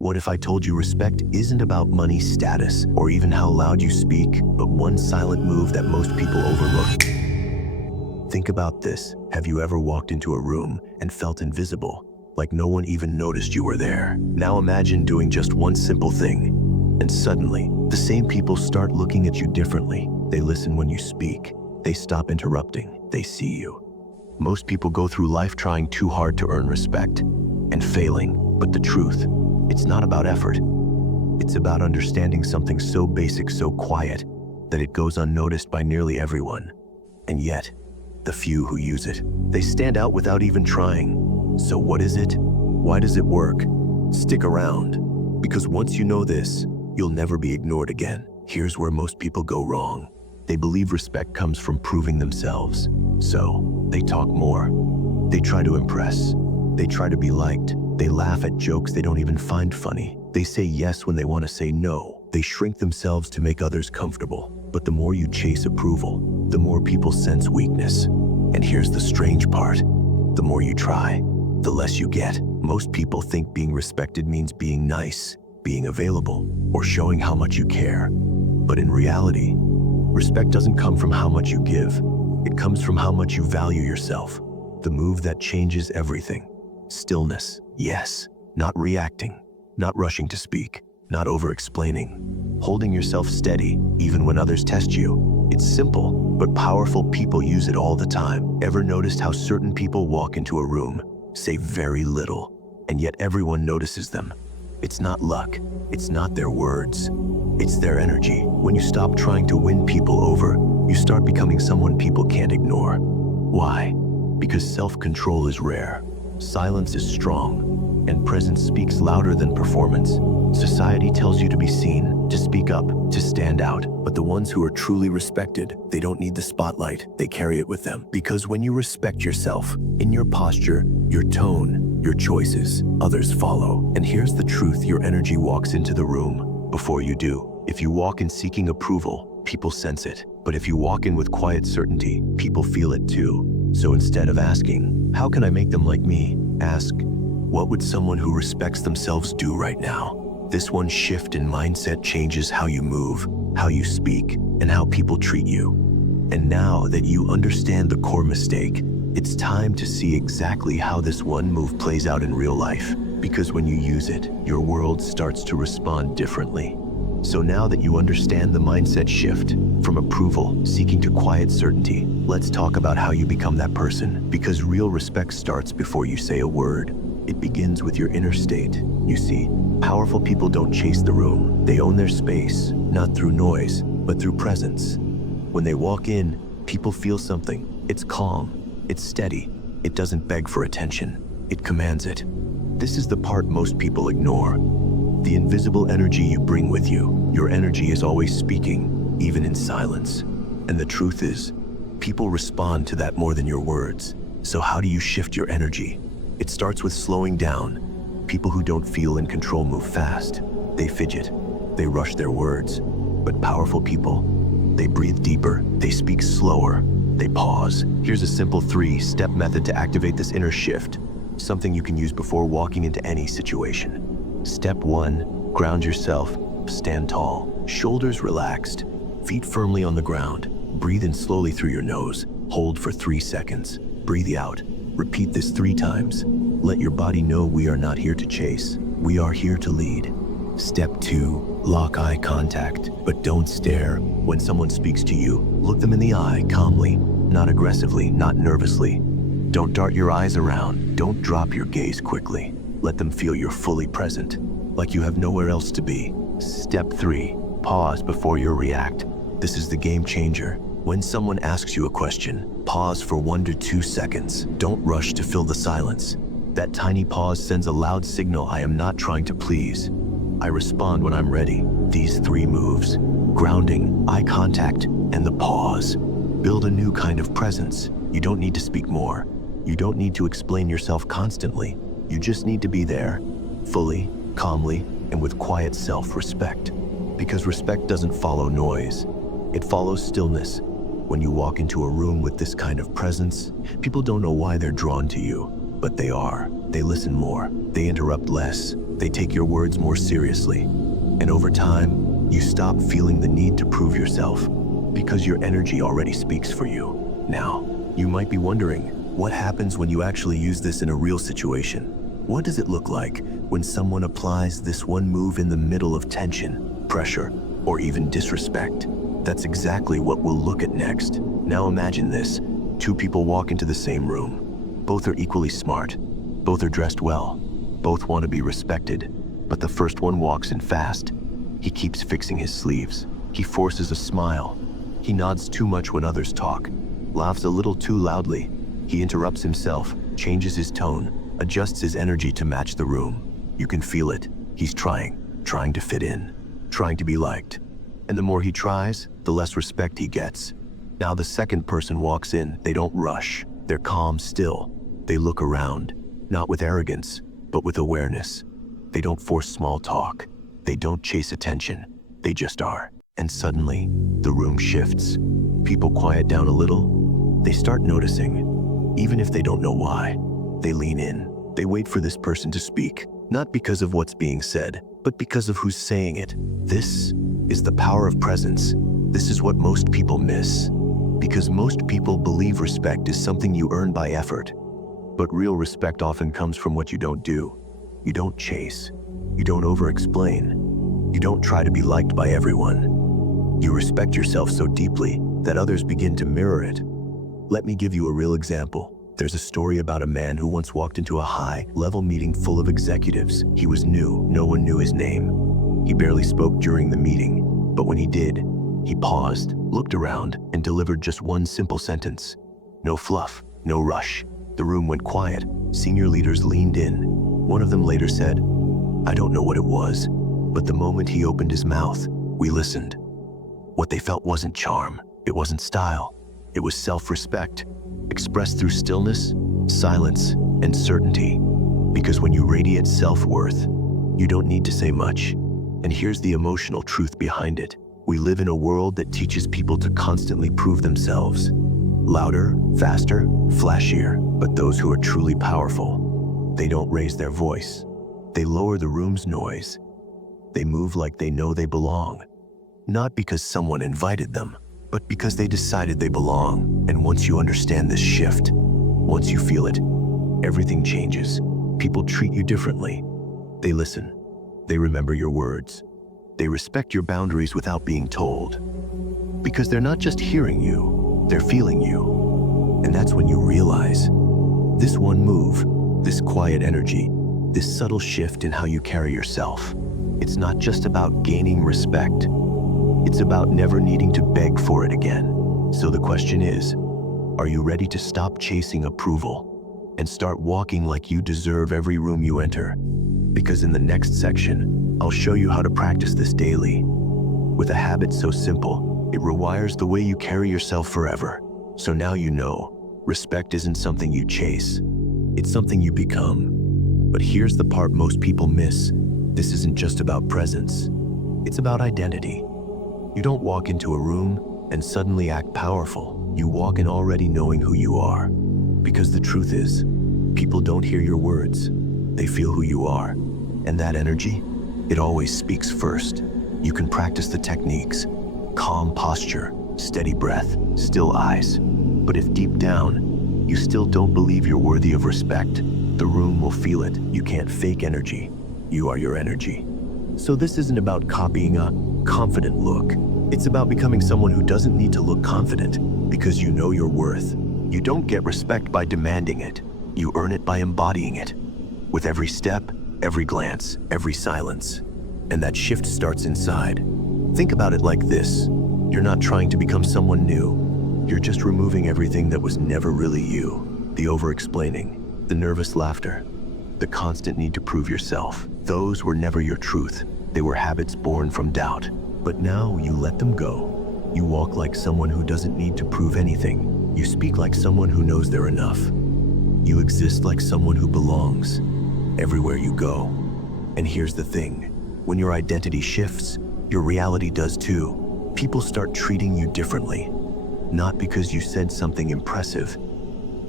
What if I told you respect isn't about money, status, or even how loud you speak, but one silent move that most people overlook? Think about this. Have you ever walked into a room and felt invisible, like no one even noticed you were there? Now imagine doing just one simple thing, and suddenly, the same people start looking at you differently. They listen when you speak. They stop interrupting. They see you. Most people go through life trying too hard to earn respect and failing, but the truth, it's not about effort. It's about understanding something so basic, so quiet, that it goes unnoticed by nearly everyone. And yet, the few who use it, they stand out without even trying. So what is it? Why does it work? Stick around, because once you know this, you'll never be ignored again. Here's where most people go wrong. They believe respect comes from proving themselves. So, they talk more. They try to impress. They try to be liked. They laugh at jokes they don't even find funny. They say yes when they want to say no. They shrink themselves to make others comfortable. But the more you chase approval, the more people sense weakness. And here's the strange part. The more you try, the less you get. Most people think being respected means being nice, being available, or showing how much you care. But in reality, respect doesn't come from how much you give. It comes from how much you value yourself. The move that changes everything. Stillness, yes. Not reacting, not rushing to speak, not over-explaining. Holding yourself steady, even when others test you. It's simple, but powerful people use it all the time. Ever noticed how certain people walk into a room, say very little, and yet everyone notices them? It's not luck, it's not their words, it's their energy. When you stop trying to win people over, you start becoming someone people can't ignore. Why? Because self-control is rare, silence is strong, and presence speaks louder than performance. Society tells you to be seen, to speak up, to stand out. But the ones who are truly respected, they don't need the spotlight, they carry it with them. Because when you respect yourself, in your posture, your tone, your choices, others follow. And here's the truth, your energy walks into the room before you do. If you walk in seeking approval, people sense it. But if you walk in with quiet certainty, people feel it too. So instead of asking, how can I make them like me? Ask, what would someone who respects themselves do right now? This one shift in mindset changes how you move, how you speak, and how people treat you. And now that you understand the core mistake, it's time to see exactly how this one move plays out in real life. Because when you use it, your world starts to respond differently. So now that you understand the mindset shift from approval, seeking to quiet certainty, let's talk about how you become that person. Because real respect starts before you say a word. It begins with your inner state. You see, powerful people don't chase the room. They own their space, not through noise, but through presence. When they walk in, people feel something. It's calm, it's steady. It doesn't beg for attention, it commands it. This is the part most people ignore. The invisible energy you bring with you. Your energy is always speaking, even in silence. And the truth is, people respond to that more than your words. So how do you shift your energy? It starts with slowing down. People who don't feel in control move fast. They fidget. They rush their words. But powerful people, they breathe deeper. They speak slower. They pause. Here's a simple 3-step method to activate this inner shift. Something you can use before walking into any situation. Step 1, ground yourself. Stand tall. Shoulders relaxed. Feet firmly on the ground. Breathe in slowly through your nose. Hold for 3 seconds. Breathe out. Repeat this 3 times. Let your body know we are not here to chase. We are here to lead. Step 2, lock eye contact, but don't stare. When someone speaks to you, look them in the eye calmly, not aggressively, not nervously. Don't dart your eyes around. Don't drop your gaze quickly. Let them feel you're fully present, like you have nowhere else to be. Step 3, pause before you react. This is the game changer. When someone asks you a question, pause for 1 to 2 seconds. Don't rush to fill the silence. That tiny pause sends a loud signal. I am not trying to please. I respond when I'm ready. These 3 moves, grounding, eye contact, and the pause, build a new kind of presence. You don't need to speak more. You don't need to explain yourself constantly. You just need to be there, fully, calmly, and with quiet self-respect. Because respect doesn't follow noise. It follows stillness. When you walk into a room with this kind of presence, people don't know why they're drawn to you, but they are. They listen more. They interrupt less. They take your words more seriously. And over time, you stop feeling the need to prove yourself because your energy already speaks for you. Now, you might be wondering, what happens when you actually use this in a real situation? What does it look like when someone applies this one move in the middle of tension, pressure, or even disrespect? That's exactly what we'll look at next. Now imagine this. Two people walk into the same room. Both are equally smart. Both are dressed well. Both want to be respected. But the first one walks in fast. He keeps fixing his sleeves. He forces a smile. He nods too much when others talk. Laughs a little too loudly. He interrupts himself, changes his tone, adjusts his energy to match the room. You can feel it. He's trying to fit in, trying to be liked. And the more he tries, the less respect he gets. Now the second person walks in. They don't rush. They're calm still. They look around, not with arrogance, but with awareness. They don't force small talk. They don't chase attention. They just are. And suddenly, the room shifts. People quiet down a little. They start noticing, even if they don't know why. They lean in. They wait for this person to speak, not because of what's being said, but because of who's saying it. This is the power of presence. This is what most people miss. Because most people believe respect is something you earn by effort. But real respect often comes from what you don't do. You don't chase. You don't over-explain. You don't try to be liked by everyone. You respect yourself so deeply that others begin to mirror it. Let me give you a real example. There's a story about a man who once walked into a high-level meeting full of executives. He was new. No one knew his name. He barely spoke during the meeting, but when he did, he paused, looked around, and delivered just one simple sentence. No fluff, no rush. The room went quiet. Senior leaders leaned in. One of them later said, "I don't know what it was, but the moment he opened his mouth, we listened." What they felt wasn't charm. It wasn't style. It was self-respect, expressed through stillness, silence, and certainty. Because when you radiate self-worth, you don't need to say much. And here's the emotional truth behind it. We live in a world that teaches people to constantly prove themselves. Louder, faster, flashier. But those who are truly powerful, they don't raise their voice. They lower the room's noise. They move like they know they belong. Not because someone invited them, but because they decided they belong. And once you understand this shift, once you feel it, everything changes. People treat you differently. They listen. They remember your words. They respect your boundaries without being told. Because they're not just hearing you, they're feeling you. And that's when you realize this one move, this quiet energy, this subtle shift in how you carry yourself, it's not just about gaining respect. It's about never needing to beg for it again. So the question is, are you ready to stop chasing approval and start walking like you deserve every room you enter? Because in the next section, I'll show you how to practice this daily. With a habit so simple, it rewires the way you carry yourself forever. So now you know, respect isn't something you chase. It's something you become. But here's the part most people miss. This isn't just about presence. It's about identity. You don't walk into a room and suddenly act powerful. You walk in already knowing who you are. Because the truth is, people don't hear your words. They feel who you are. And that energy, it always speaks first. You can practice the techniques. Calm posture, steady breath, still eyes. But if deep down, you still don't believe you're worthy of respect, the room will feel it. You can't fake energy. You are your energy. So this isn't about copying a confident look. It's about becoming someone who doesn't need to look confident because you know your worth. You don't get respect by demanding it. You earn it by embodying it. With every step, every glance, every silence. And that shift starts inside. Think about it like this. You're not trying to become someone new. You're just removing everything that was never really you. The over-explaining, the nervous laughter, the constant need to prove yourself. Those were never your truth. They were habits born from doubt. But now you let them go. You walk like someone who doesn't need to prove anything. You speak like someone who knows they're enough. You exist like someone who belongs everywhere you go. And here's the thing. When your identity shifts, your reality does too. People start treating you differently. Not because you said something impressive,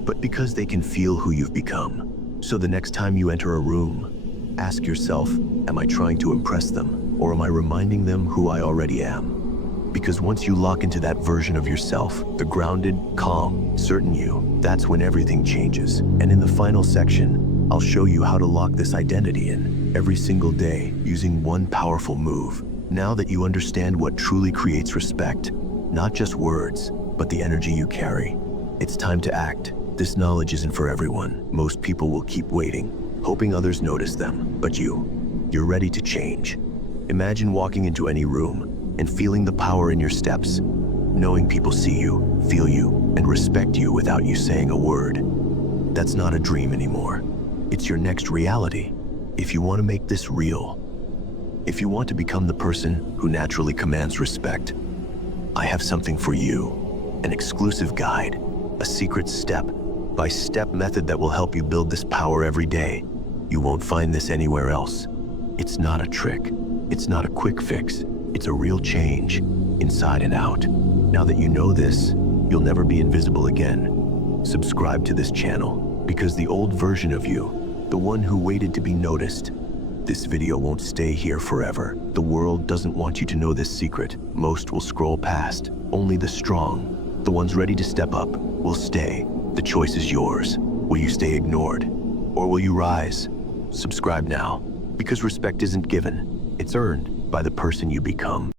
but because they can feel who you've become. So the next time you enter a room, Ask yourself, am I trying to impress them, or am I reminding them who I already am? Because once you lock into that version of yourself, the grounded, calm, certain you, that's when everything changes. And in the final section, I'll show you how to lock this identity in every single day using one powerful move. Now that you understand what truly creates respect, not just words, but the energy you carry, it's time to act. This knowledge isn't for everyone. Most people will keep waiting, hoping others notice them. But you're ready to change. Imagine walking into any room and feeling the power in your steps, knowing people see you, feel you, and respect you without you saying a word. That's not a dream anymore. It's your next reality. If you want to make this real, if you want to become the person who naturally commands respect, I have something for you, an exclusive guide, a secret step-by-step method that will help you build this power every day. You won't find this anywhere else. It's not a trick. It's not a quick fix. It's a real change, inside and out. Now that you know this, you'll never be invisible again. Subscribe to this channel, because the old version of you, the one who waited to be noticed, this video won't stay here forever. The world doesn't want you to know this secret. Most will scroll past. Only the strong, the ones ready to step up, will stay. The choice is yours. Will you stay ignored, or will you rise? Subscribe now, because respect isn't given. It's earned by the person you become.